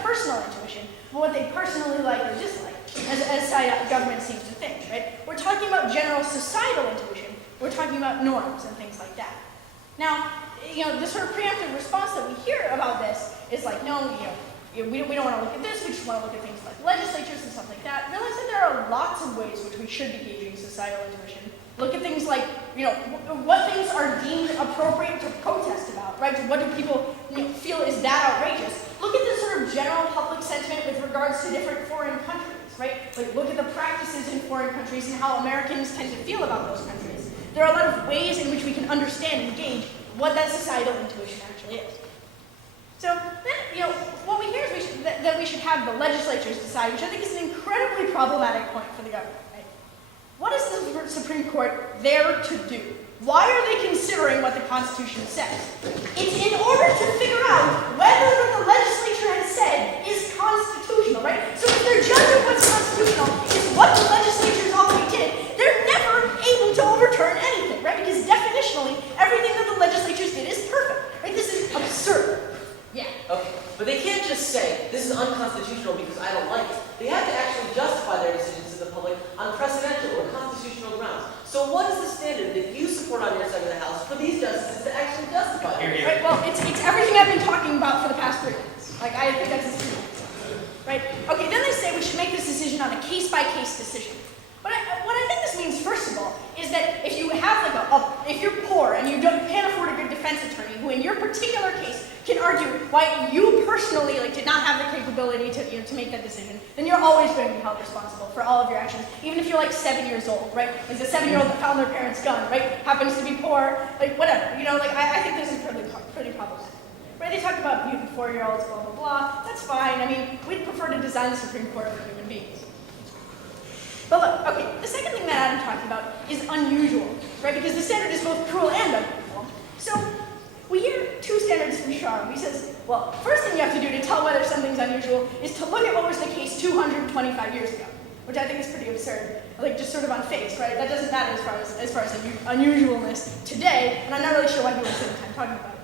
personal intuition, but what they personally like or dislike, as side government seems to think. Right? We're talking about general societal intuition. We're talking about norms and things like that. Now, the sort of preemptive response that we hear about this is like, no, we don't want to look at this. We just want to look at things like legislatures and stuff like that. Realize that there are lots of ways which we should be gauging societal intuition. Look at things like, what things are deemed appropriate to protest about, right? So what do people feel is that outrageous, look at the sort of general public sentiment with regards to different foreign countries, right? Like, look at the practices in foreign countries and how Americans tend to feel about those countries. There are a lot of ways in which we can understand and gauge what that societal intuition actually is. So then, what we hear is that we should have the legislatures decide, which I think is an incredibly problematic point for the government, right? What is the Supreme Court there to do? Why are they considering what the Constitution says? It's in order to figure out whether what the legislature has said is constitutional, right? So if their judge of what's constitutional is what the legislatures already did, they're never able to overturn anything, right? Because definitionally, everything that the legislatures did is perfect, right? This is absurd. Yeah. Okay, but they can't just say, this is unconstitutional because I don't like it. They have to actually justify their decisions to the public on precedential or constitutional grounds. So what is the standard that you support on your side of the House for these justices to actually justify it? Right, well, it's everything I've been talking about for the past 3 minutes. Like, I think that's a right? Okay, then they say we should make this decision on a case-by-case decision. What I think this means, first of all, is that if you have if you're poor and you can't afford a good defense attorney who in your particular case can argue why you personally did not have the capability to make that decision, then you're always going to be held responsible for all of your actions, even if you're 7 years old, right? Like the 7-year-old that found their parents' gun, right? Happens to be poor, whatever. I think this is pretty problematic. Right? They talk about mutant 4-year-olds, blah, blah, blah. That's fine. I mean, we'd prefer to design the Supreme Court for human beings. But look, okay, the second thing that Adam talked about is unusual, right? Because the standard is both cruel and unusual. So we hear two standards from Shauro. He says, well, first thing you have to do to tell whether something's unusual is to look at what was the case 225 years ago, which I think is pretty absurd, just sort of on face, right? That doesn't matter as far as unusualness today, and I'm not really sure why people are spending time talking about it.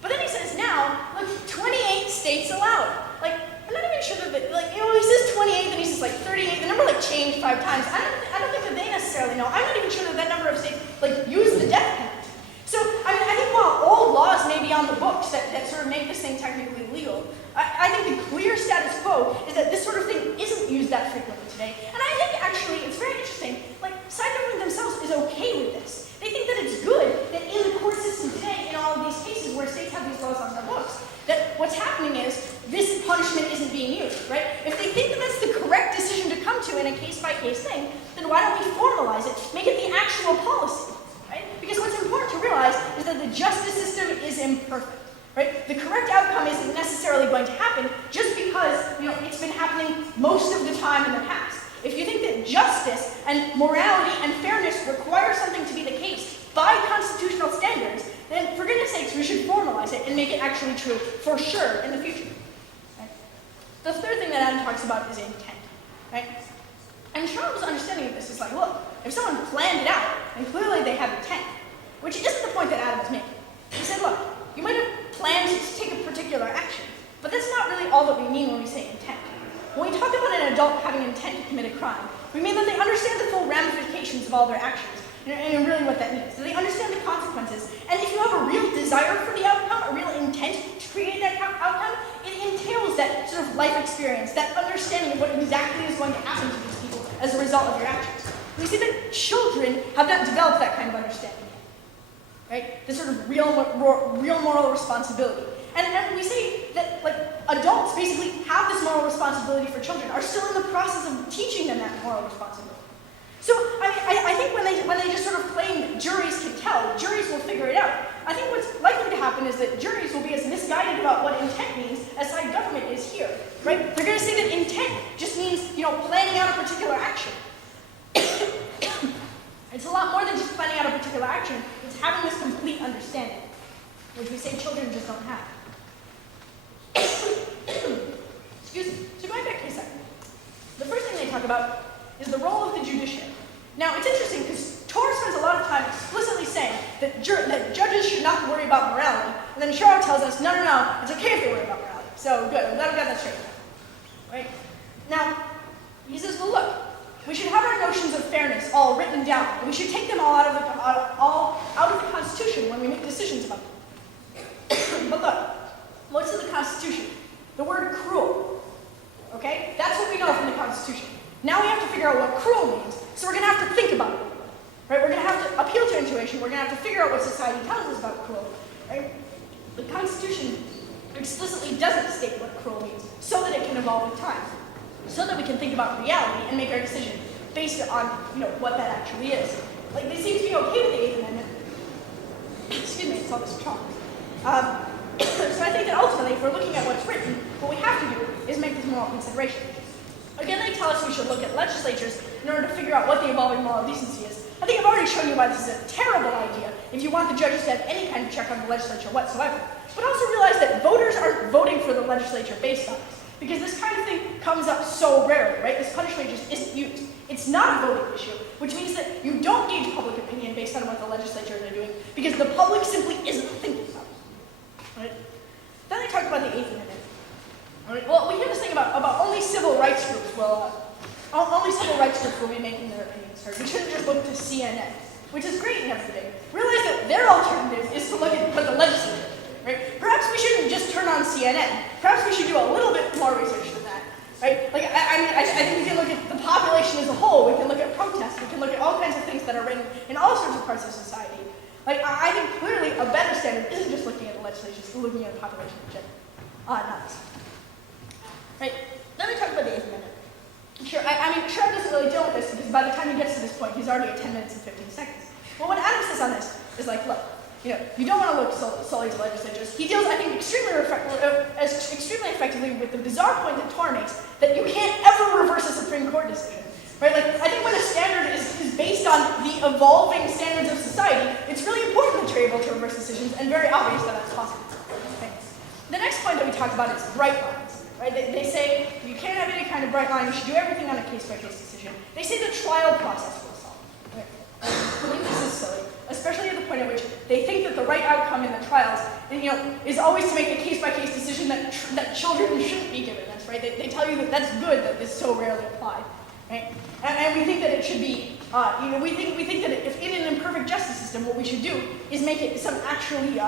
But then he says now, look, 28 states allowed. I'm not even sure that, he says 28, then he says 38. The number changed 5 times. I don't think that they necessarily know. I'm not even sure that number of states use the death penalty. So I think while old laws may be on the books that sort of make this thing technically legal, I think the clear status quo is that this sort of thing isn't used that frequently today. And I think actually it's very interesting. Side government themselves is okay with this. They think that it's good that in the court system today, in all of these cases where states have these laws on their books, that what's happening is this punishment isn't being used, right? If they think that that's the correct decision to come to in a case-by-case thing, then why don't we formalize it, make it the actual policy, right? Because what's important to realize is that the justice system is imperfect, right? The correct outcome isn't necessarily going to happen just because, it's been happening most of the time in the past. If you think that justice and morality and fairness require something to be the case by constitutional standards, then for goodness sakes, we should formalize it and make it actually true for sure in the future. Right? The third thing that Adam talks about is intent, right? And Shauro's understanding of this is look, if someone planned it out, then clearly they have intent, which isn't the point that Adam was making. He said, look, you might have planned to take a particular action, but that's not really all that we mean when we say intent. When we talk about an adult having intent to commit a crime, we mean that they understand the full ramifications of all their actions, and really what that means. That they understand the consequences. And if you have a real desire for the outcome, a real intent to create that outcome, it entails that sort of life experience, that understanding of what exactly is going to happen to these people as a result of your actions. We see that children have not developed that kind of understanding yet, right? The sort of real moral responsibility. And we say that adults basically have this moral responsibility for children, are still in the process of teaching them that moral responsibility. So I think when they just sort of claim that juries can tell, juries will figure it out. I think what's likely to happen is that juries will be as misguided about what intent means as side government is here, right? They're going to say that intent just means, planning out a particular action. It's a lot more than just planning out a particular action. It's having this complete understanding, which we say children just don't have. Excuse me. So going back to a second, the first thing they talk about is the role of the judiciary. Now, it's interesting because Torr spends a lot of time explicitly saying that judges should not worry about morality, and then Shauro tells us, no, it's okay if they worry about morality. So good, I'm glad we got that straight. Right? Now, he says, well, look, we should have our notions of fairness all written down, and we should take them all out of the Constitution when we make decisions about them. But look, what's in the Constitution? The word cruel. Okay? That's what we know from the Constitution. Now we have to figure out what cruel means, so we're going to have to think about it. Right? We're going to have to appeal to intuition. We're going to have to figure out what society tells us about cruel. Right? The Constitution explicitly doesn't state what cruel means, so that it can evolve with time, so that we can think about reality and make our decision based on, what that actually is. Like, they seem to be okay with the Eighth Amendment. Excuse me, it's all this chalk. So I think that ultimately, if we're looking at what's written, what we have to do is make this moral consideration. Again, they tell us we should look at legislatures in order to figure out what the evolving moral decency is. I think I've already shown you why this is a terrible idea if you want the judges to have any kind of check on the legislature whatsoever. But also realize that voters aren't voting for the legislature based on this, because this kind of thing comes up so rarely, right? This punishment just isn't used. It's not a voting issue, which means that you don't gauge public opinion based on what the legislatures are doing, because the public simply isn't thinking about it. Right? Then they talk about the Eighth Amendment. Right? Well, we hear this thing about only civil rights groups will be making their opinions heard. We shouldn't just look to CNN, which is great and everything. Realize that their alternative is to look at what the legislature is doing, right? Perhaps we shouldn't just turn on CNN. Perhaps we should do a little bit more research than that, right? Like, I think we can look at the population as a whole. We can look at protests. We can look at all kinds of things that are written in all sorts of parts of society. Like, I think clearly a better standard isn't just looking at the legislature, it's looking at the population in general. Not this. Right? Then we talk about the Eighth Amendment. Sure, Shauro doesn't really deal with this because by the time he gets to this point, he's already at 10 minutes and 15 seconds. Well, what Adam says on this is like, look, you don't want to look solely to legislatures. He deals, I think, extremely effectively with the bizarre point that Tor makes that you can't ever reverse a Supreme Court decision. Right? Like, I think when a standard is based on the evolving standards of society, it's really important that you're able to reverse decisions, and very obvious that that's possible. Okay. The next point that we talk about is bright lines. Right? They say you can't have any kind of bright line, you should do everything on a case-by-case decision. They say the trial process will solve. Right? I think this is silly, especially at the point at which they think that the right outcome in the trials, is always to make a case-by-case decision that children shouldn't be given this. Right? They tell you that that's good that this so rarely applied. Right? And we think that it should be, we think that if in an imperfect justice system, what we should do is make it some actually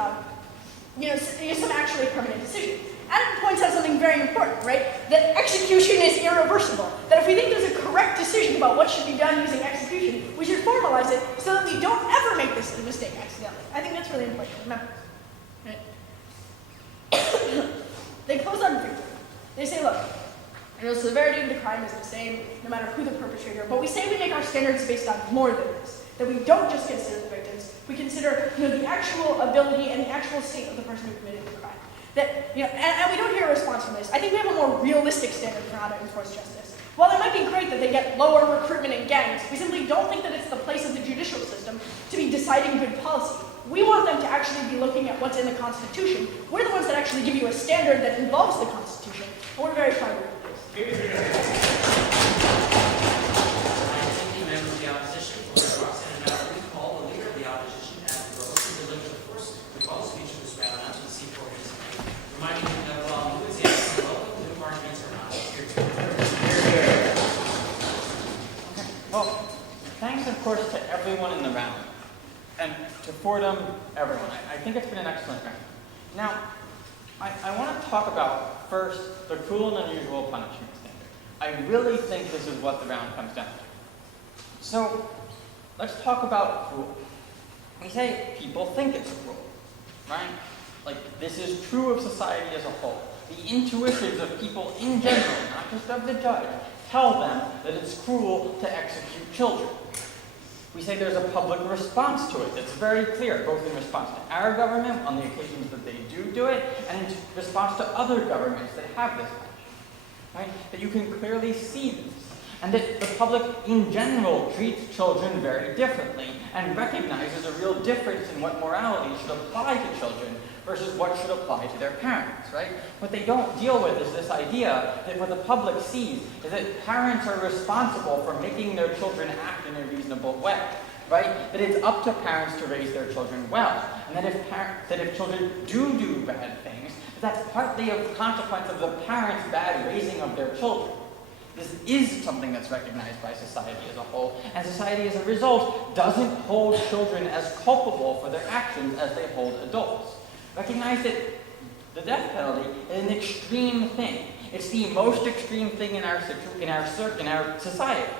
permanent decision. Adam points out something very important, right? That execution is irreversible. That if we think there's a correct decision about what should be done using execution, we should formalize it so that we don't ever make this mistake accidentally. I think that's really important to remember. Right? They close on freedom. They say, look, the severity of the crime is the same, no matter who the perpetrator, but we say we make our standards based on more than this. That we don't just consider the victims, we consider the actual ability and the actual state of the person who committed the crime. That, and we don't hear a response from this. I think we have a more realistic standard for how to enforce justice. While it might be great that they get lower recruitment in gangs, we simply don't think that it's the place of the judicial system to be deciding good policy. We want them to actually be looking at what's in the Constitution. We're the ones that actually give you a standard that involves the Constitution, and we're very proud of it. Members of the opposition, and now we call the leader of the opposition, Adam Groce, to deliver the first rebuttal speech of this round onto the C4 organization. Reminding you that while new examples are welcome, new arguments are not. Well, thanks, of course, to everyone in the round. And to Fordham, everyone. I think it's been an excellent round. Now, I want to talk about, first, the cruel and unusual punishment standard. I really think this is what the round comes down to. So, let's talk about cruel. We say people think it's cruel, right? Like, this is true of society as a whole. The intuitions of people in general, not just of the judge, tell them that it's cruel to execute children. We say there's a public response to it that's very clear, both in response to our government on the occasions that they do it, and in response to other governments that have this punishment. Right? That you can clearly see this. And that the public in general treats children very differently and recognizes a real difference in what morality should apply to children versus what should apply to their parents, right? What they don't deal with is this idea that what the public sees is that parents are responsible for making their children act in a reasonable way, right? That it's up to parents to raise their children well, and that if children do bad things, that's partly a consequence of the parents' bad raising of their children. This is something that's recognized by society as a whole, and society as a result doesn't hold children as culpable for their actions as they hold adults. Recognize that the death penalty is an extreme thing. It's the most extreme thing in our society.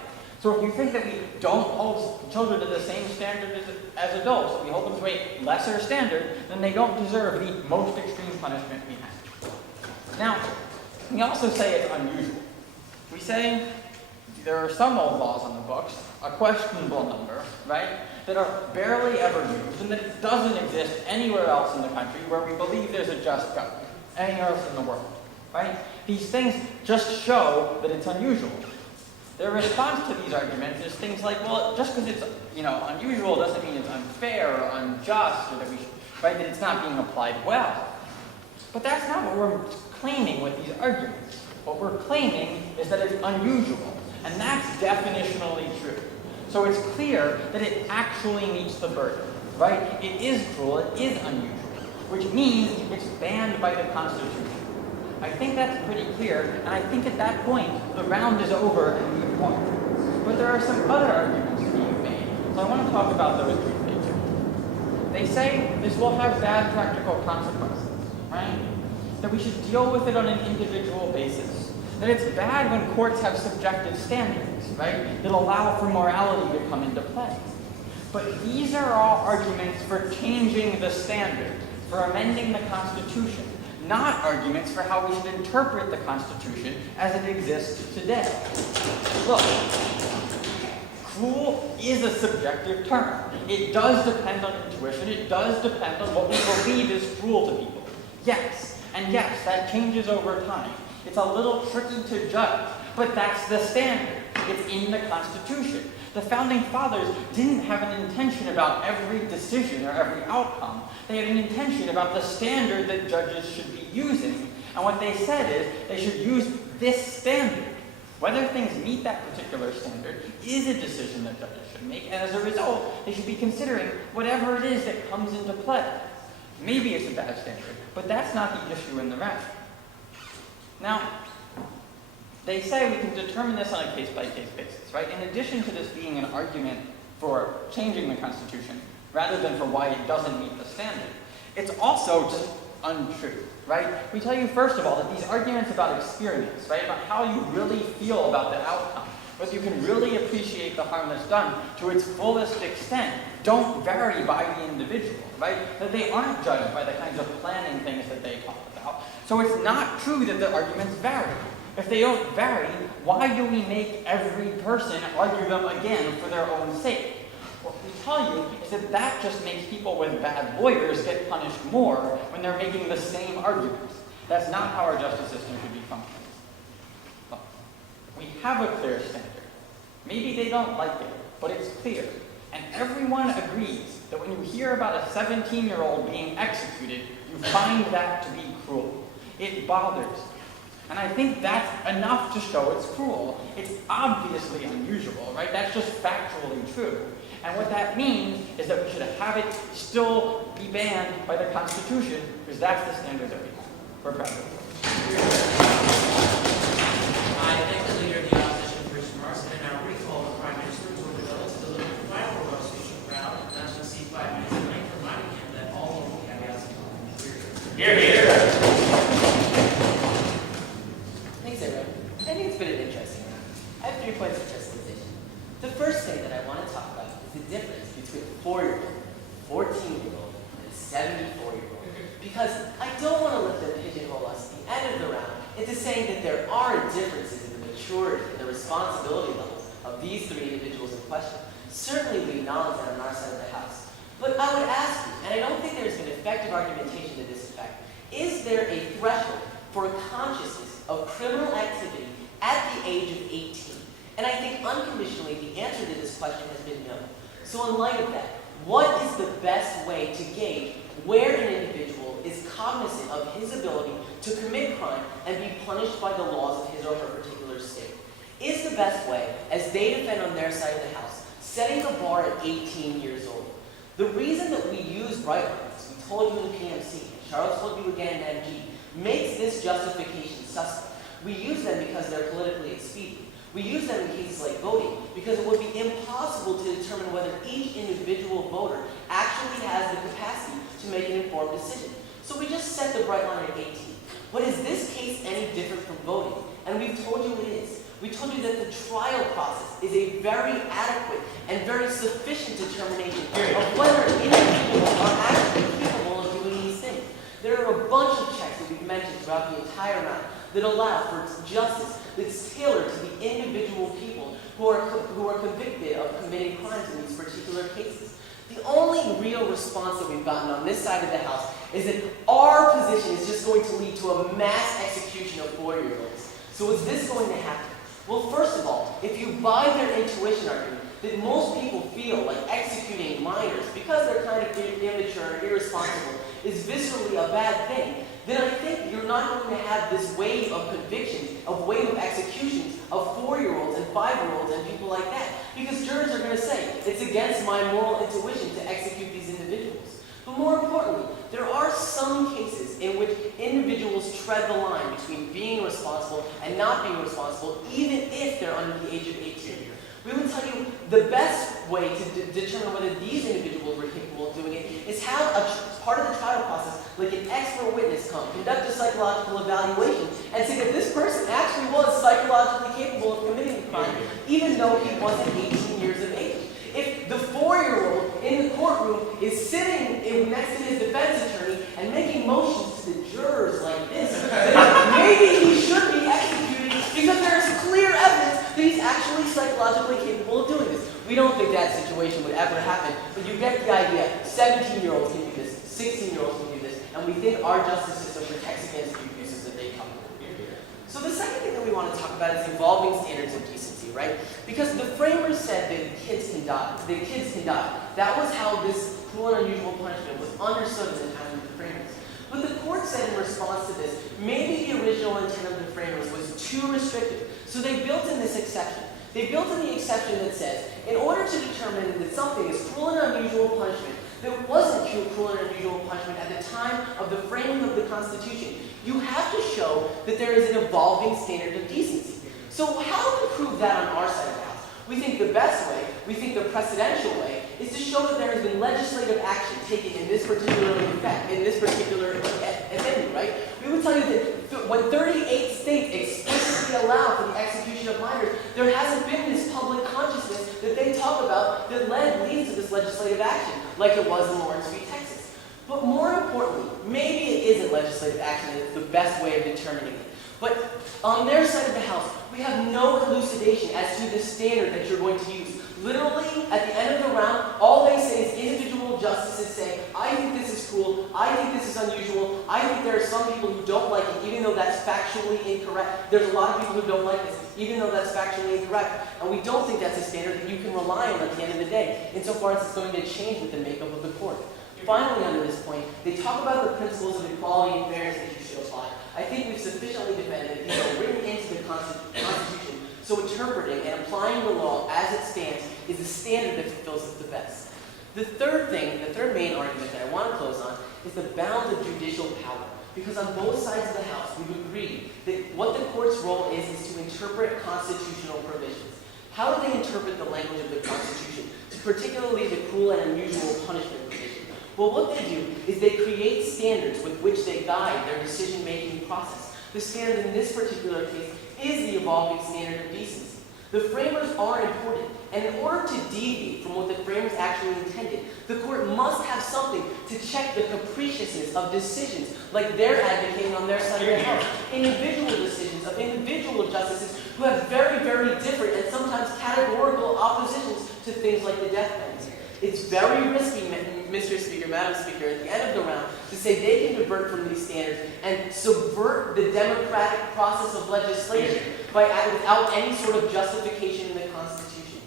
So if you think that we don't hold children to the same standard as adults, we hold them to a lesser standard, then they don't deserve the most extreme punishment we have. Now, we also say it's unusual. We say there are some old laws on the books, a questionable number, right, that are barely ever used and that doesn't exist anywhere else in the country where we believe there's a just government, anywhere else in the world, right? These things just show that it's unusual. Their response to these arguments is things like, well, just because it's, unusual doesn't mean it's unfair or unjust or that that it's not being applied well. But that's not what we're claiming with these arguments. What we're claiming is that it's unusual, and that's definitionally true. So it's clear that it actually meets the burden, right? It is cruel, it is unusual, which means it's banned by the Constitution. I think that's pretty clear, and I think at that point, the round is over and we've won. But there are some other arguments being made, so I want to talk about those briefly too. They say this will have bad practical consequences, right? That we should deal with it on an individual basis. That it's bad when courts have subjective standards, right? That allow for morality to come into play. But these are all arguments for changing the standard, for amending the Constitution, not arguments for how we should interpret the Constitution as it exists today. Look, cruel is a subjective term. It does depend on intuition. It does depend on what we believe is cruel to people. Yes, and yes, that changes over time. It's a little tricky to judge, but that's the standard. It's in the Constitution. The Founding Fathers didn't have an intention about every decision or every outcome. They had an intention about the standard that judges should be using. And what they said is they should use this standard. Whether things meet that particular standard is a decision that judges should make, and as a result, they should be considering whatever it is that comes into play. Maybe it's a bad standard, but that's not the issue in the round. Now, they say we can determine this on a case-by-case basis, right? In addition to this being an argument for changing the Constitution, rather than for why it doesn't meet the standard, it's also just untrue, right? We tell you, first of all, that these arguments about experience, right, about how you really feel about the outcome, whether you can really appreciate the harm that's done to its fullest extent, don't vary by the individual, right? That they aren't judged by the kinds of planning things that they talk about. So it's not true that the arguments vary. If they don't vary, why do we make every person argue them again for their own sake? What we tell you is that that just makes people with bad lawyers get punished more when they're making the same arguments. That's not how our justice system should be functioning. Well, we have a clear standard. Maybe they don't like it, but it's clear. And everyone agrees that when you hear about a 17-year-old being executed, you find that to be cruel. It bothers you. And I think that's enough to show it's cruel. It's obviously unusual, right? That's just factually true. And what that means is that we should have it still be banned by the Constitution, because that's the standard that we have. We're proud of it. I thank the Leader of the Opposition for his remarks, and now recall the Prime Minister to deliver the final royal speech of crowd, not to exceed 5 minutes in length, reminding him that all local caveats apply. Here, here. Thanks, everyone. I think it's been an interesting round. I have 3 points of justification. The first thing that I want to talk about is the difference between a 4-year-old, 14-year-old, and a 74-year-old. Because I don't want to let them pigeonhole us at the end of the round into saying that there are differences in the maturity and the responsibility levels of these 3 individuals in question. Certainly we acknowledge that on our side of the house. But I would ask you, and I don't think there's been effective argumentation to this effect, is there a threshold for a consciousness of criminal activity at the age of 18? And I think unconditionally the answer to this question has been no. So in light of that, what is the best way to gauge where an individual is cognizant of his ability to commit crime and be punished by the laws of his or her particular state? Is the best way, as they defend on their side of the house, setting the bar at 18 years old? The reason that we use bright lines, we told you in the PMC, Charles told you again in MG, makes this justification suspect. We use them because they're politically expedient. We use them in cases like voting because it would be impossible to determine whether each individual voter actually has the capacity to make an informed decision. So we just set the bright line at 18. But is this case any different from voting? And we've told you it is. We told you that the trial process is a very adequate and very sufficient determination of whether individuals are actually capable of doing these things. There are a bunch of checks that we've mentioned throughout the entire amount that allow for justice that's tailored to the individual people who are convicted of committing crimes in these particular cases. The only real response that we've gotten on this side of the house is that our position is just going to lead to a mass execution of 4-year-olds. So is this going to happen? Well, first of all, if you buy their intuition argument that most people feel like executing minors because they're kind of immature and irresponsible is viscerally a bad thing, then I think you're not going to have this wave of convictions, of wave of executions of 4-year-olds and 5-year-olds and people like that. Because jurors are going to say, it's against my moral intuition to execute these individuals. But more importantly, there are some cases in which individuals tread the line between being responsible and not being responsible, even if they're under the age of 18. We would tell you the best way to determine whether these individuals were capable of doing it is have part of the trial process, like an expert witness come, conduct a psychological evaluation, and say that this person actually was psychologically capable of committing the crime, even though he wasn't 18 years of age. If the 4-year-old in the courtroom is sitting next to his defense attorney and making motions to the jurors like this, then maybe he should be executed because there is clear evidence that he's actually psychologically capable of doing this. We don't think that situation would ever happen, but you get the idea. 17-year-olds can do this, 16-year-olds can do this, and we think our justice system protects against the abuses that they come with. So the second thing that we want to talk about is evolving standards of decency, right? Because the framers said that kids can die. That was how this cruel and unusual punishment was understood at the time of the framers. But the court said in response to this, maybe the original intent of the framers was too restrictive. So they built in this exception. They built in the exception that says, in order to determine that something is cruel and unusual punishment, that wasn't cruel and unusual punishment at the time of the framing of the Constitution, you have to show that there is an evolving standard of decency. So how do we prove that on our side of the house? We think the best way, we think the precedential way, is to show that there has been legislative action taken in this particular amendment, right? We would tell you that when 38 states explicitly allow for the execution of minors, there hasn't been this public consciousness that they talk about that leads to this legislative action, like it was in Lawrence v. Texas. But more importantly, maybe it isn't legislative action that is the best way of determining it. But on their side of the house, we have no elucidation as to the standard that you're going to use. Literally, at the end of the round, all they say is individual justices say, I think this is cruel, I think this is unusual, I think there are some people who don't like it, even though that's factually incorrect. There's a lot of people who don't like this, even though that's factually incorrect. And we don't think that's a standard that you can rely on at the end of the day, insofar as it's going to change with the makeup of the court. Finally, under this point, they talk about the principles of equality and fairness that you should apply. I think we've sufficiently defended that these are written into the Constitution, so interpreting and applying the law as it stands is the standard that fulfills it the best. The third main argument that I want to close on is the bounds of judicial power. Because on both sides of the house, we've agreed that what the court's role is to interpret constitutional provisions. How do they interpret the language of the Constitution, particularly the cruel and unusual punishment provision? Well, what they do is they create standards with which they guide their decision-making process. The standard in this particular case is the evolving standard of decency. The framers are important, and in order to deviate from what the framers actually intended, the court must have something to check the capriciousness of decisions like they're advocating on their side of the house. Individual decisions of individual justices who have very, very different and sometimes categorical oppositions to things like the death penalty. It's very risky, Mr. Speaker, Madam Speaker, at the end of the round, to say they can divert from these standards and subvert the democratic process of legislation without any sort of justification in the Constitution.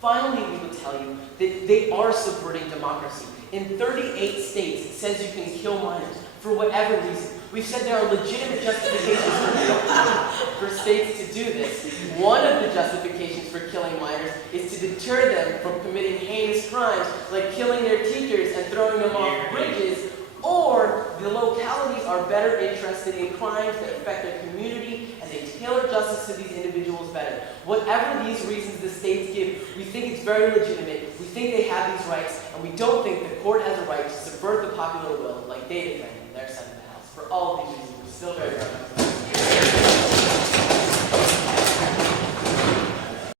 Finally, we would tell you that they are subverting democracy. In 38 states, it says you can kill minors for whatever reason. We've said there are legitimate justifications for states to do this. One of the justifications for killing minors is to deter them from committing heinous crimes like killing their teachers and throwing them off bridges, or the localities are better interested in crimes that affect their community and they tailor justice to these individuals better. Whatever these reasons the states give, we think it's very legitimate, we think they have these rights, and we don't think the court has a right to subvert the popular will like they defend in their